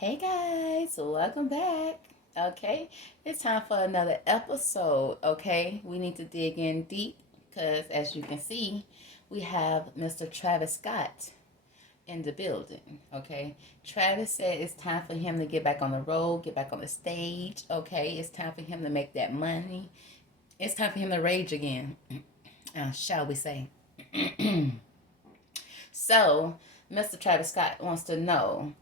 Hey guys, welcome back. Okay, it's time for another episode. Okay, we need to dig in deep because, as you can see, we have Mr. Travis Scott in the building. Okay, Travis said it's time for him to get back on the road, get back on the stage. Okay, it's time for him to make that money. It's time for him to rage again, shall we say. So, Mr. Travis Scott wants to know,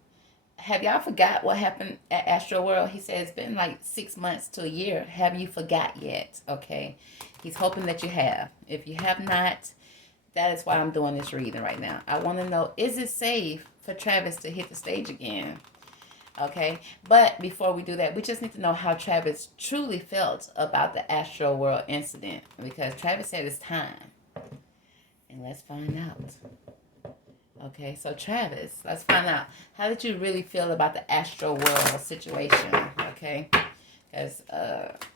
have y'all forgot what happened at Astro World? He said it's been like 6 months to a year. Have you forgot yet? Okay. He's hoping that you have. If you have not, that is why I'm doing this reading right now. I want to know, is it safe for Travis to hit the stage again? Okay. But before we do that, we just need to know how Travis truly felt about the Astro World incident. Because Travis said it's time. And let's find out. Okay, so Travis, let's find out, how did you really feel about the Astro World situation? Okay, because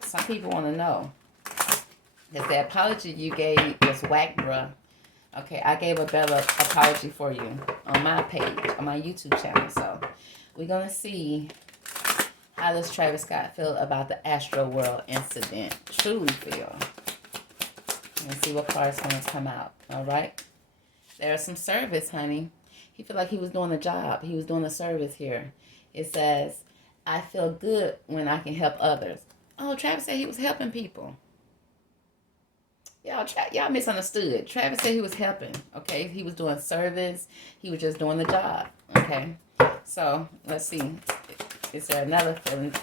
some people want to know. Because the apology you gave was whack, bruh. Okay, I gave a better apology for you on my page, on my YouTube channel. So we're gonna see how does Travis Scott feel about the Astro World incident. Truly feel. Let's see what card's gonna come out. All right. There's some service, honey. He felt like he was doing a job. He was doing a service here. It says, I feel good when I can help others. Oh, Travis said he was helping people. Y'all misunderstood. Travis said he was helping. Okay, he was doing service. He was just doing the job. Okay, so let's see. Is there another feeling?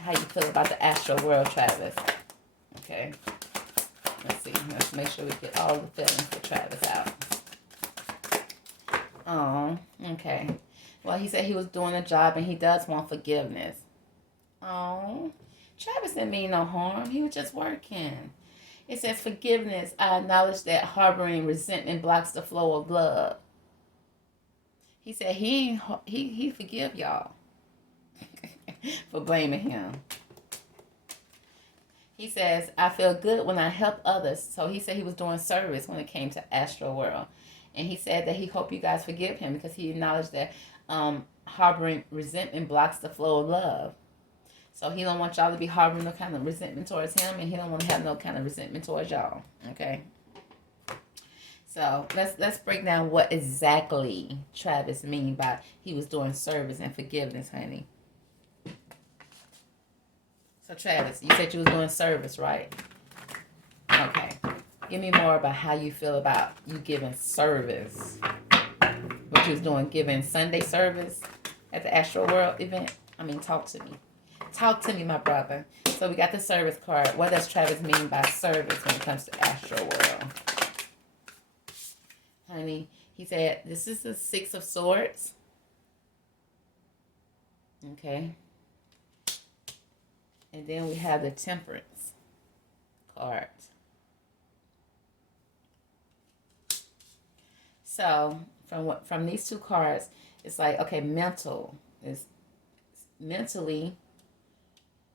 How you feel about the Astro World, Travis? Okay. Let's see. Let's make sure we get all the feelings for Travis out. Oh, okay. Well, he said he was doing a job and he does want forgiveness. Oh, Travis didn't mean no harm. He was just working. It says forgiveness. I acknowledge that harboring resentment blocks the flow of love. He said he forgive y'all for blaming him. He says, I feel good when I help others. So he said he was doing service when it came to Astro World. And he said that he hoped you guys forgive him because he acknowledged that harboring resentment blocks the flow of love. So he don't want y'all to be harboring no kind of resentment towards him, and he don't want to have no kind of resentment towards y'all. Okay? So let's break down what exactly Travis mean by he was doing service and forgiveness, honey. So Travis, you said you was doing service, right? Okay. Give me more about how you feel about you giving service. What you was doing, giving Sunday service at the Astro World event? I mean, talk to me. Talk to me, my brother. So we got the service card. What does Travis mean by service when it comes to Astro World? Honey, he said, this is the Six of Swords. Okay. And then we have the Temperance card. So from these two cards, it's like, okay, mental is mentally.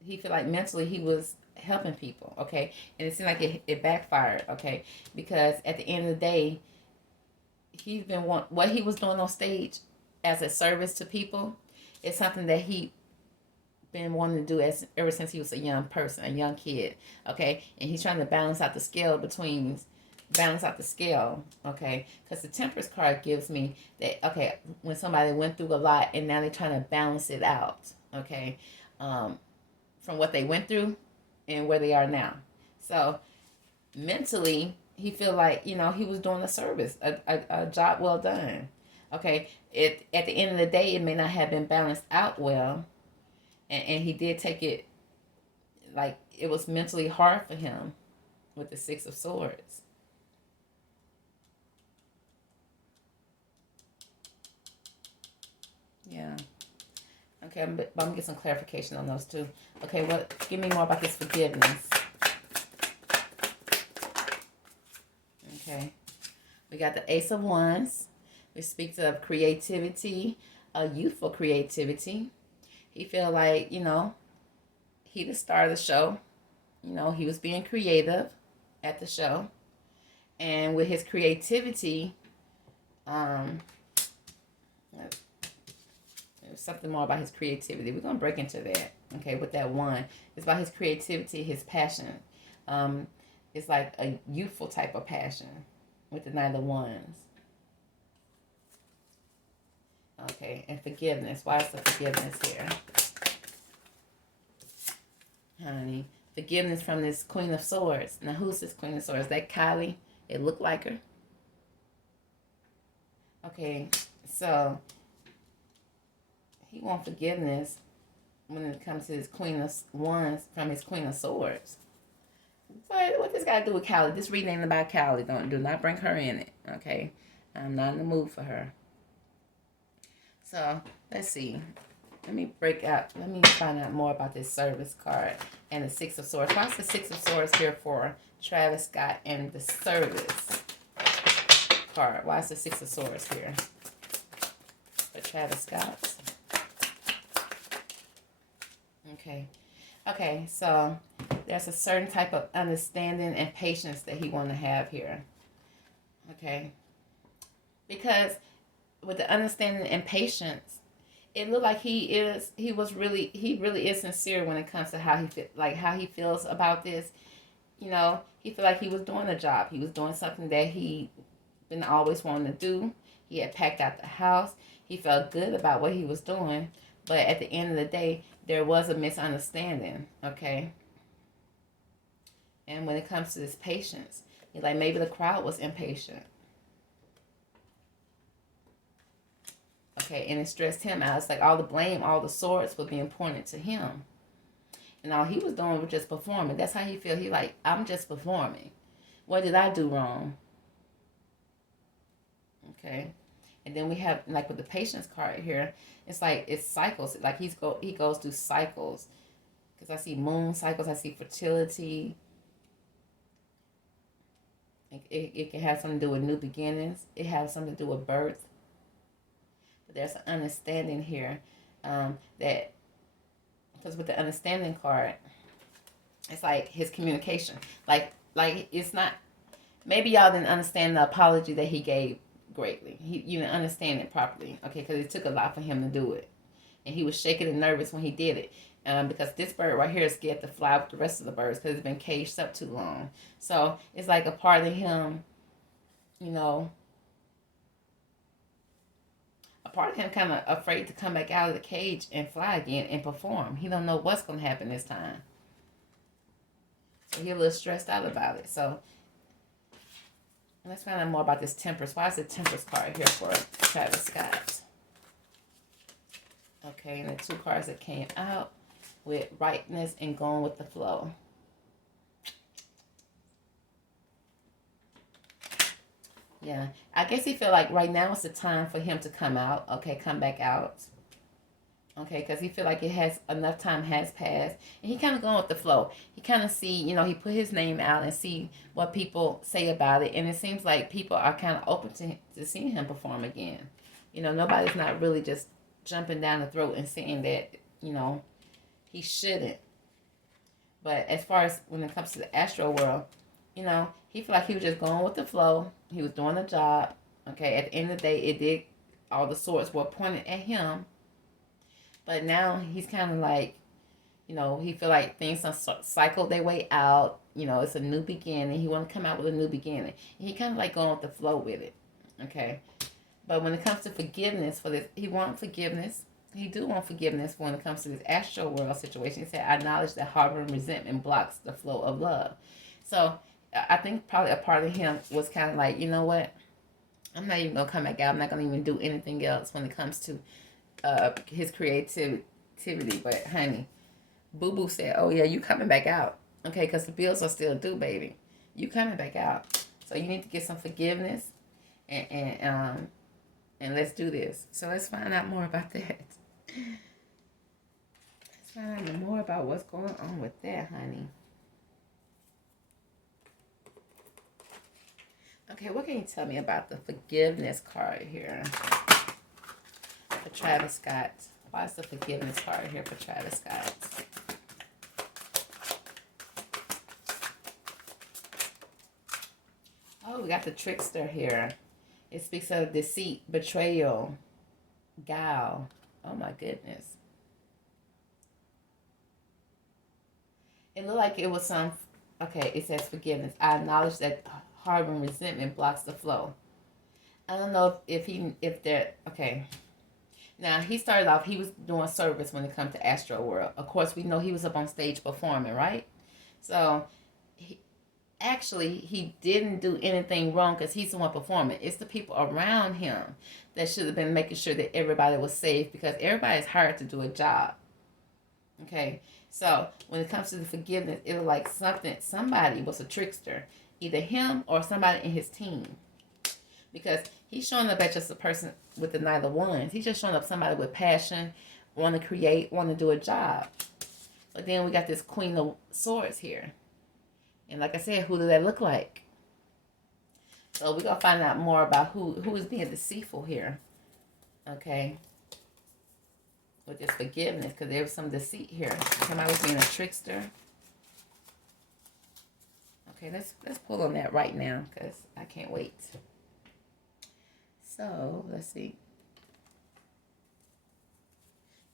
He feel like mentally he was helping people, okay, and it seemed like it backfired, okay, because at the end of the day, he's been what he was doing on stage as a service to people is something that he been wanting to do ever since he was a young person, a young kid, okay, and he's trying to balance out the scale, okay, because the Temperance card gives me that, okay, when somebody went through a lot and now they're trying to balance it out, okay, from what they went through and where they are now. So mentally, he feel like, he was doing a service, a job well done, okay. At the end of the day, it may not have been balanced out well, and he did take it like it was mentally hard for him with the Six of Swords. Yeah. Okay, I'm gonna get some clarification on those too. Okay, give me more about this forgiveness. Okay, we got the Ace of Wands, which speaks of creativity, youthful creativity. He feel like, he the star of the show. He was being creative at the show. And with his creativity, there's something more about his creativity. We're going to break into that, okay, with that one. It's about his creativity, his passion. It's like a youthful type of passion with the Knight of Wands. Okay, and forgiveness. Why is the forgiveness here? Honey, forgiveness from this Queen of Swords. Now, who's this Queen of Swords? That Kylie? It looked like her. Okay, so he wants forgiveness when it comes to his Queen of Wands from his Queen of Swords. But what this got to do with Callie? This reading ain't about Callie. Do not bring her in it, okay? I'm not in the mood for her. So, let's see. Let me find out more about this service card and the Six of Swords. Why is the Six of Swords here for Travis Scott and the service card? Why is the Six of Swords here for Travis Scott? Okay, so there's a certain type of understanding and patience that he want to have here. Okay, because with the understanding and patience, it looked like he really is sincere when it comes to how he feels about this. You know, he felt like he was doing a job. He was doing something that he been always wanting to do. He had packed out the house. He felt good about what he was doing. But at the end of the day, there was a misunderstanding, okay? And when it comes to this patience, he's like, maybe the crowd was impatient. Okay, and it stressed him out. It's like all the blame, all the swords were being pointed to him. And all he was doing was just performing. That's how he feel. He like, I'm just performing. What did I do wrong? Okay. And then we have, like with the patience card here, it's like it's cycles. Like he goes through cycles. Because I see moon cycles, I see fertility. It can have something to do with new beginnings. It has something to do with birth. But there's an understanding here that, because with the understanding card, it's like his communication. Like it's not, maybe y'all didn't understand the apology that he gave greatly. You didn't understand it properly, okay? Because it took a lot for him to do it, and he was shaking and nervous when he did it, because this bird right here is scared to fly with the rest of the birds because it's been caged up too long. So it's like a part of him, you know, a part of him kind of afraid to come back out of the cage and fly again and perform. He don't know what's going to happen this time, so he's a little stressed out about it. So let's find out more about this Temperance. Why is the Temperance card here for Travis Scott? Okay, and the two cards that came out with rightness and going with the flow. Yeah, I guess he feel like right now is the time for him to come out. Okay, come back out. Okay, because he feel like it has enough time has passed, and he kind of going with the flow. He kind of see, you know, he put his name out and see what people say about it, and it seems like people are kind of open to seeing him perform again. You know, nobody's not really just jumping down the throat and saying that, you know, he shouldn't. But as far as when it comes to the astro world, you know, he feel like he was just going with the flow. He was doing the job. Okay, at the end of the day, all the swords were pointed at him. But now he's kind of like, you know, he feel like things have cycled their way out. You know, it's a new beginning. He want to come out with a new beginning. And he kind of like going with the flow with it. Okay. But when it comes to forgiveness for this, he wants forgiveness. He do want forgiveness when it comes to this astral world situation. He said, I acknowledge that harboring resentment blocks the flow of love. So I think probably a part of him was kind of like, you know what? I'm not even going to come back out. I'm not going to even do anything else when it comes to his creativity. But honey, Boo Boo said, oh yeah, you coming back out. Okay, because the bills are still due, baby. You coming back out. So you need to get some forgiveness and let's do this. So let's find out more about that. Let's find out more about what's going on with that, honey. Okay, what can you tell me about the forgiveness card here for Travis Scott? Why is the forgiveness card here for Travis Scott? Oh, we got the trickster here. It speaks of deceit, betrayal, guile. Oh my goodness. It looked like it was some. Okay, it says forgiveness. I acknowledge that harboring resentment blocks the flow. I don't know if they're okay. Now he started off. He was doing service when it comes to Astro World. Of course, we know he was up on stage performing, right? So, he didn't do anything wrong because he's the one performing. It's the people around him that should have been making sure that everybody was safe because everybody's hired to do a job. Okay, so when it comes to the forgiveness, it was like somebody was a trickster, either him or somebody in his team, because he's showing up as just a person with the Knight of Wands. He's just showing up somebody with passion, want to create, want to do a job. But then we got this Queen of Swords here, and like I said, who does that look like? So we're gonna find out more about who is being deceitful here. Okay. With this forgiveness, because there was some deceit here. Somebody was being a trickster. Okay, let's pull on that right now because I can't wait. So let's see.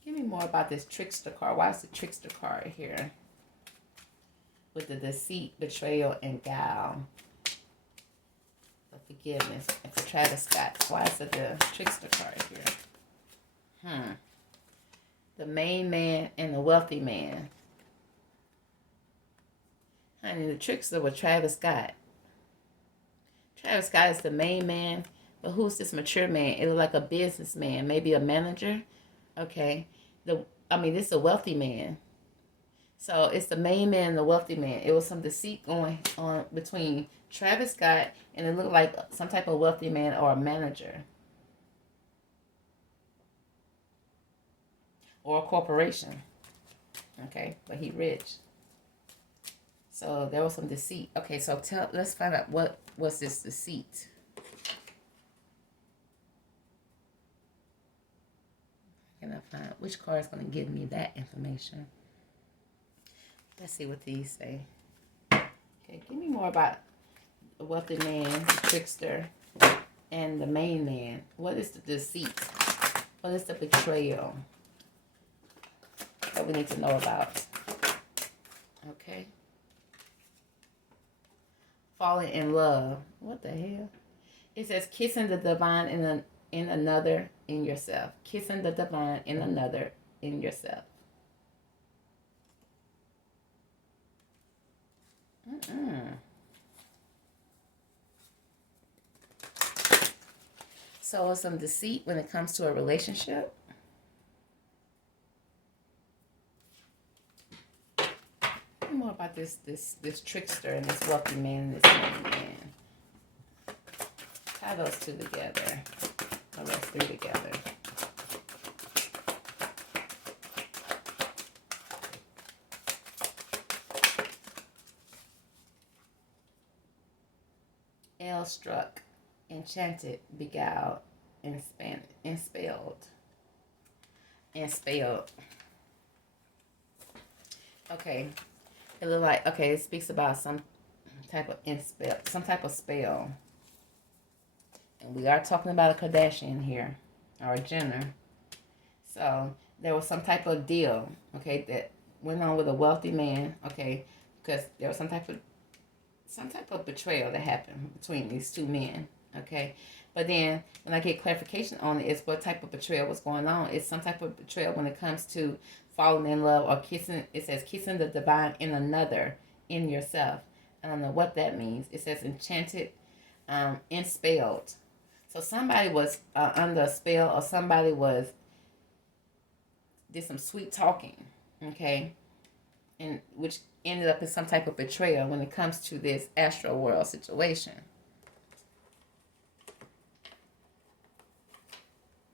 Give me more about this trickster card. Why is the trickster card here? With the deceit, betrayal, and guile. The forgiveness. It's a Travis Scott. Why is it the trickster card here? The main man and the wealthy man. Honey, the trickster was Travis Scott. Travis Scott is the main man, but who's this mature man? It looked like a businessman, maybe a manager. Okay. This is a wealthy man. So it's the main man and the wealthy man. It was some deceit going on between Travis Scott and it looked like some type of wealthy man or a manager. Or a corporation. Okay, but he rich. So there was some deceit. Okay, so let's find out what was this deceit. Can I find which card is going to give me that information? Let's see what these say. Okay, give me more about the wealthy man, the trickster, and the main man. What is the deceit? What is the betrayal that we need to know about? Okay. Falling in love. What the hell? It says kissing the divine in another in yourself. Kissing the divine in another in yourself. So some deceit when it comes to a relationship. More about this trickster and this wealthy man and this main man. Tie those two together. Or those three together. Struck, enchanted, beguiled, and spelled. Okay. It looks like, okay, it speaks about some type of spell. And we are talking about a Kardashian here, or a Jenner. So there was some type of deal, okay, that went on with a wealthy man, okay, because there was some type of betrayal that happened between these two men, okay? But then when I get clarification on it, it's what type of betrayal was going on. It's some type of betrayal when it comes to falling in love or kissing. It says kissing the divine in another, in yourself. I don't know what that means. It says enchanted, enspelled. So somebody was under a spell, or somebody did some sweet talking, okay? And which ended up in some type of betrayal when it comes to this astral world situation.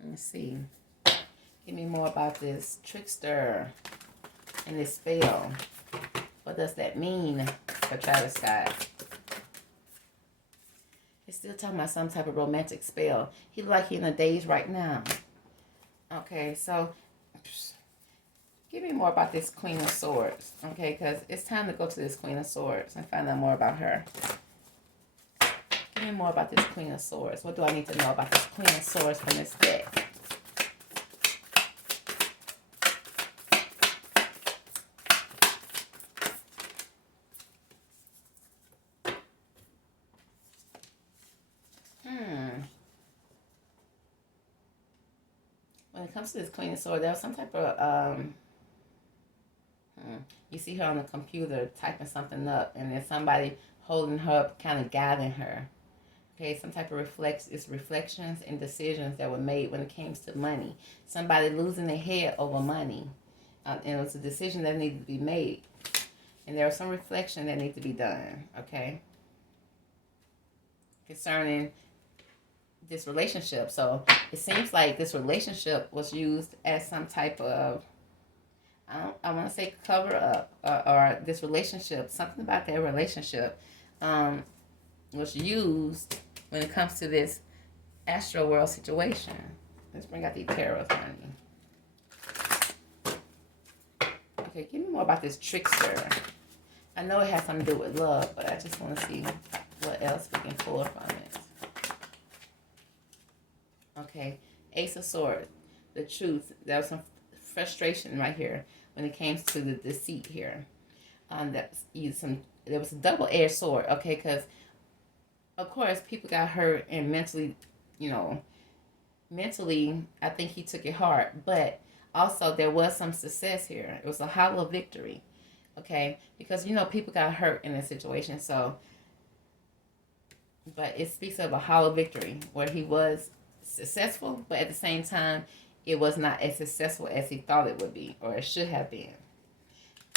Let's see. Give me more about this trickster and this spell. What does that mean for Travis Scott? He's still talking about some type of romantic spell. He look like he's in a daze right now. Okay, so give me more about this Queen of Swords, okay? Because it's time to go to this Queen of Swords and find out more about her. Give me more about this Queen of Swords. What do I need to know about this Queen of Swords from this deck? When it comes to this Queen of Swords, there was some type of you see her on the computer typing something up, and there's somebody holding her up, kind of guiding her. Okay, some type of reflections and decisions that were made when it came to money. Somebody losing their head over money, and it was a decision that needed to be made, and there was some reflection that needed to be done. Okay, concerning this relationship. So it seems like this relationship was used as some type of, I want to say cover up, or this relationship, something about their relationship was used when it comes to this astral world situation. Let's bring out the tarots, honey. Okay, give me more about this trickster. I know it has something to do with love, but I just want to see what else we can pull from it. Okay, Ace of Swords, the truth. There was some frustration right here when it came to the deceit here. There was a double-edged sword. Okay, because of course people got hurt and mentally, I think he took it hard, but also there was some success here. It was a hollow victory. Okay, because people got hurt in this situation. So, but it speaks of a hollow victory where he was successful, but at the same time, it was not as successful as he thought it would be, or it should have been.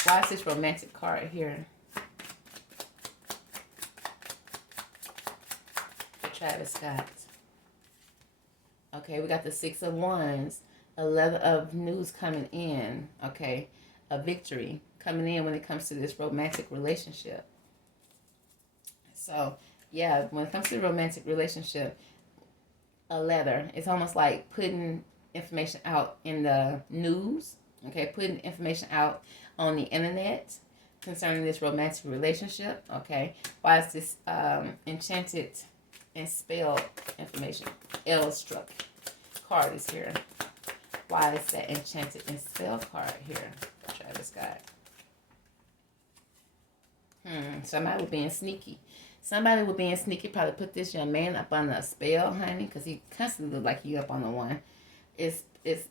Why is this romantic card here for Travis Scott? Okay, we got the Six of Wands, a level of news coming in. Okay, a victory coming in when it comes to this romantic relationship. So, yeah, when it comes to the romantic relationship, a letter, it's almost like putting information out in the news, okay, putting information out on the internet concerning this romantic relationship, okay. Why is this enchanted and spell information, L struck card is here? Why is that enchanted and spell card here, Travis Scott? Somebody was being sneaky. Somebody was being sneaky probably put this young man up on a spell, honey, because he constantly looked like he up on the one. It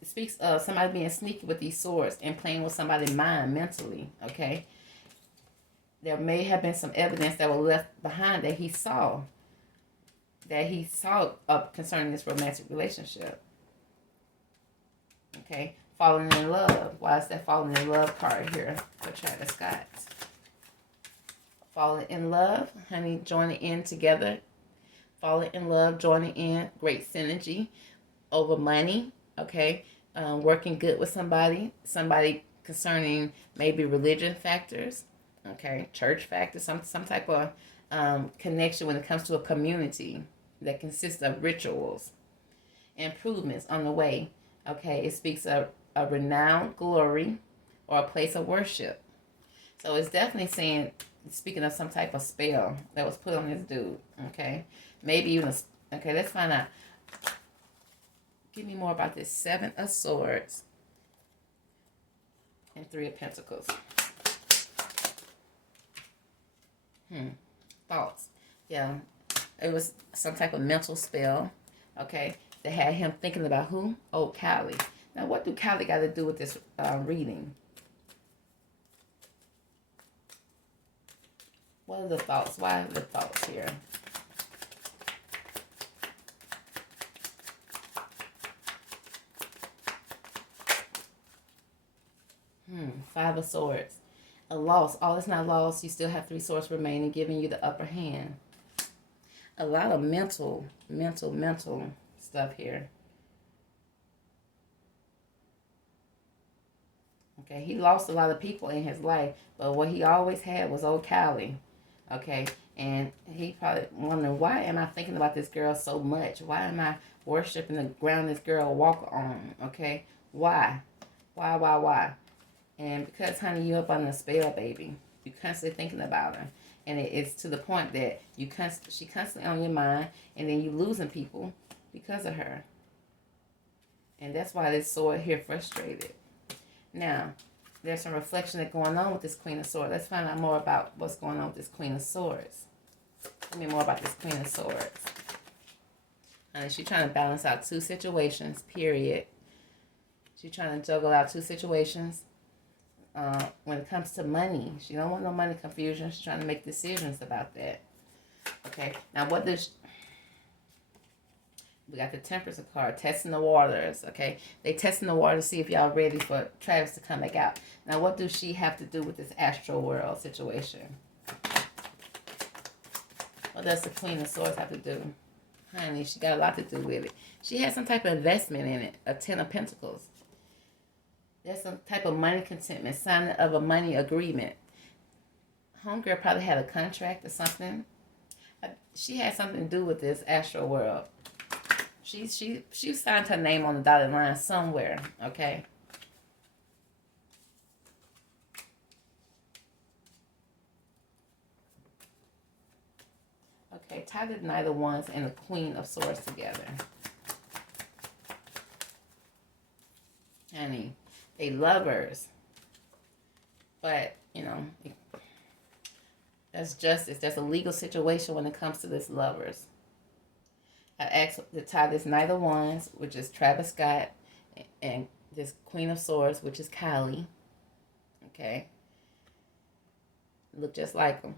speaks of somebody being sneaky with these swords and playing with somebody's mind mentally, okay? There may have been some evidence that was left behind that he saw concerning this romantic relationship. Okay, falling in love. Why is that falling in love card here for Travis Scott? Falling in love, honey, joining in together. Falling in love, joining in, great synergy over money, okay? Working good with somebody concerning maybe religion factors, okay? Church factors, some type of connection when it comes to a community that consists of rituals. Improvements on the way, okay? It speaks of a renowned glory or a place of worship. So it's definitely speaking of some type of spell that was put on this dude, okay? Maybe even okay, let's find out. Give me more about this Seven of Swords and Three of Pentacles. Thoughts. Yeah, it was some type of mental spell, okay, that had him thinking about who? Oh, Callie. Now, what do Callie got to do with this reading? What are the thoughts? Why are the thoughts here? Five of Swords. A loss. All is not lost. You still have three swords remaining, giving you the upper hand. A lot of mental stuff here. Okay, he lost a lot of people in his life, but what he always had was old Callie. Okay, and he probably wondering, why am I thinking about this girl so much? Why am I worshiping the ground this girl walk on? Okay, why? And because, honey, you up on the spell, baby. You constantly thinking about her. And it's to the point that she constantly on your mind, and then you losing people because of her. And that's why this sword here frustrated. Now, there's some reflection that's going on with this Queen of Swords. Let's find out more about what's going on with this Queen of Swords. Tell me more about this Queen of Swords. She's trying to balance out two situations, period. She's trying to juggle out two situations. When it comes to money, she don't want no money confusion. She's trying to make decisions about that. Okay, now what does... We got the Temperance card, testing the waters, okay? They testing the water to see if y'all ready for Travis to come back out. Now, what does she have to do with this astral world situation? What does the Queen of Swords have to do? Honey, she got a lot to do with it. She has some type of investment in it, a Ten of Pentacles. There's some type of money contentment, signing of a money agreement. Homegirl probably had a contract or something. She had something to do with this astral world. She signed her name on the dotted line somewhere, okay? Okay, tie the Knight of Wands and the Queen of Swords together. Honey, they lovers. But, you know, that's justice. There's a legal situation when it comes to this lovers. I asked to tie this Knight of Wands, which is Travis Scott, and this Queen of Swords, which is Kylie. Okay. Look just like them.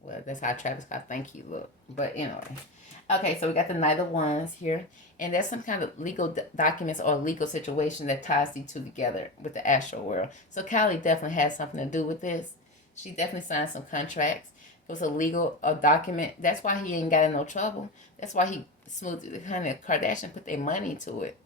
Well, that's how Travis Scott think he look. But anyway. Okay, so we got the Knight of Wands here. And there's some kind of legal documents or legal situation that ties these two together with the astral world. So Kylie definitely has something to do with this. She definitely signed some contracts. It was a legal document. That's why he ain't got in no trouble. That's why he smoothed the kind of Kardashian put their money to it.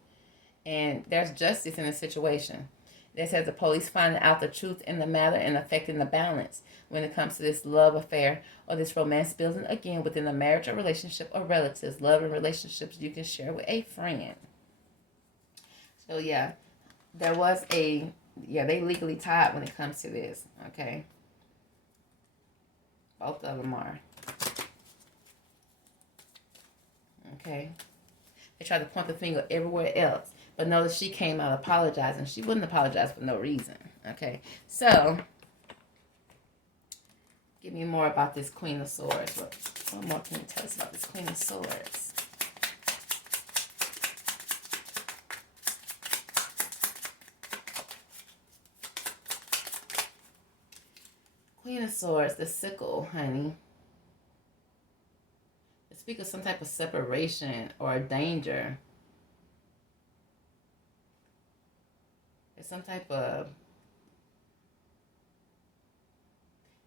And there's justice in the situation. That says the police finding out the truth in the matter and affecting the balance when it comes to this love affair or this romance building again within a marriage or relationship or relatives. Love and relationships you can share with a friend. So yeah, there was they legally tied when it comes to this. Okay. Both of them are. Okay. They tried to point the finger everywhere else. But notice she came out apologizing. She wouldn't apologize for no reason. Okay. So, give me more about this Queen of Swords. What more can you tell us about this Queen of Swords? Queen of Swords, the sickle, honey. It speaks of some type of separation or danger. It's some type of...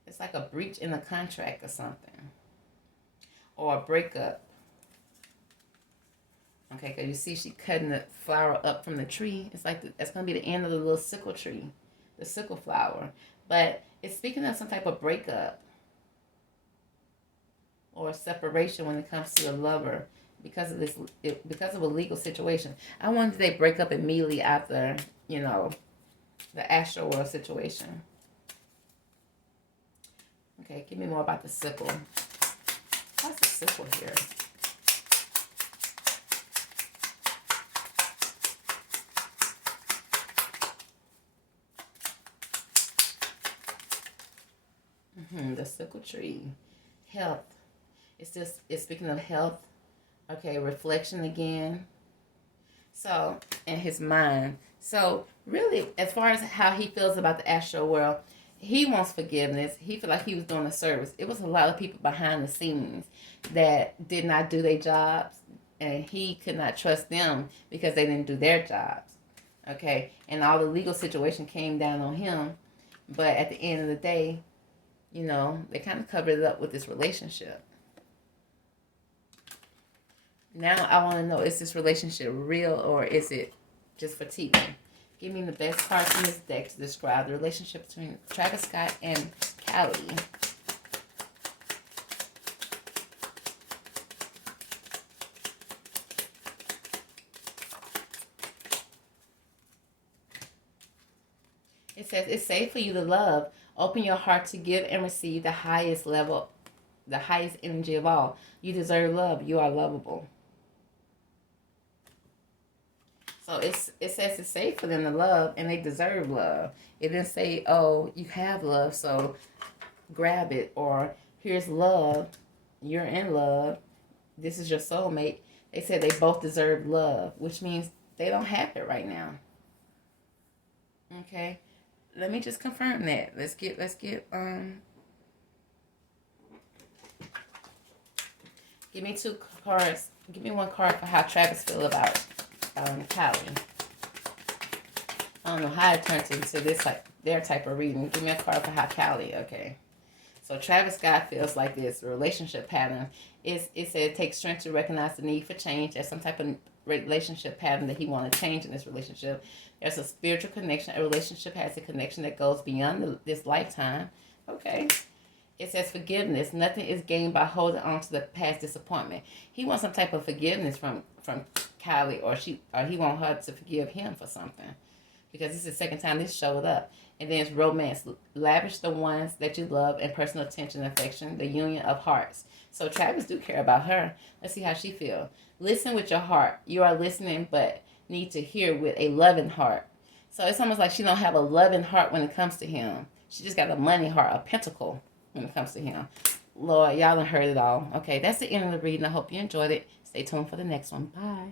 It's like a breach in a contract or something. Or a breakup. Okay, because you see she cutting the flower up from the tree. It's like that's going to be the end of the little sickle tree. The sickle flower. But it's speaking of some type of breakup or separation when it comes to a lover because of because of a legal situation. I wonder if they break up immediately after, you know, the astral world situation. Okay, give me more about the sickle. What's the sickle here? The sickle tree. Health. It's speaking of health. Okay, reflection again. So, in his mind. So, really, as far as how he feels about the astral world, he wants forgiveness. He feel like he was doing a service. It was a lot of people behind the scenes that did not do their jobs, and he could not trust them because they didn't do their jobs. Okay, and all the legal situation came down on him. But at the end of the day, you know, they kind of covered it up with this relationship. Now I want to know, is this relationship real or is it just for TV? Give me the best cards in this deck to describe the relationship between Travis Scott and Callie. It says, it's safe for you to love. Open your heart to give and receive the highest level, the highest energy of all. You deserve love. You are lovable. So it says it's safe for them to love and they deserve love. It didn't say, oh, you have love, so grab it. Or here's love. You're in love. This is your soulmate. They said they both deserve love, which means They don't have it right now. Okay. Let me just confirm that. Let's get give me 2 cards. Give me 1 card for how Travis feel about Callie. I don't know how it turns into this their type of reading. Give me a card for how Callie, okay. So Travis Scott feels like this relationship pattern. It says it takes strength to recognize the need for change. There's some type of relationship pattern that he want to change in this relationship. There's a spiritual connection. A relationship has a connection that goes beyond this lifetime. Okay. It says forgiveness. Nothing is gained by holding on to the past disappointment. He wants some type of forgiveness from Kylie, or he want her to forgive him for something. Because this is the second time this showed up. And then it's romance. Lavish the ones that you love and personal attention and affection. The union of hearts. So Travis do care about her. Let's see how she feel. Listen with your heart. You are listening, but need to hear with a loving heart. So it's almost like she don't have a loving heart when it comes to him. She just got a money heart, a pentacle when it comes to him. Lord, y'all done heard it all. Okay, that's the end of the reading. I hope you enjoyed it. Stay tuned for the next one. Bye.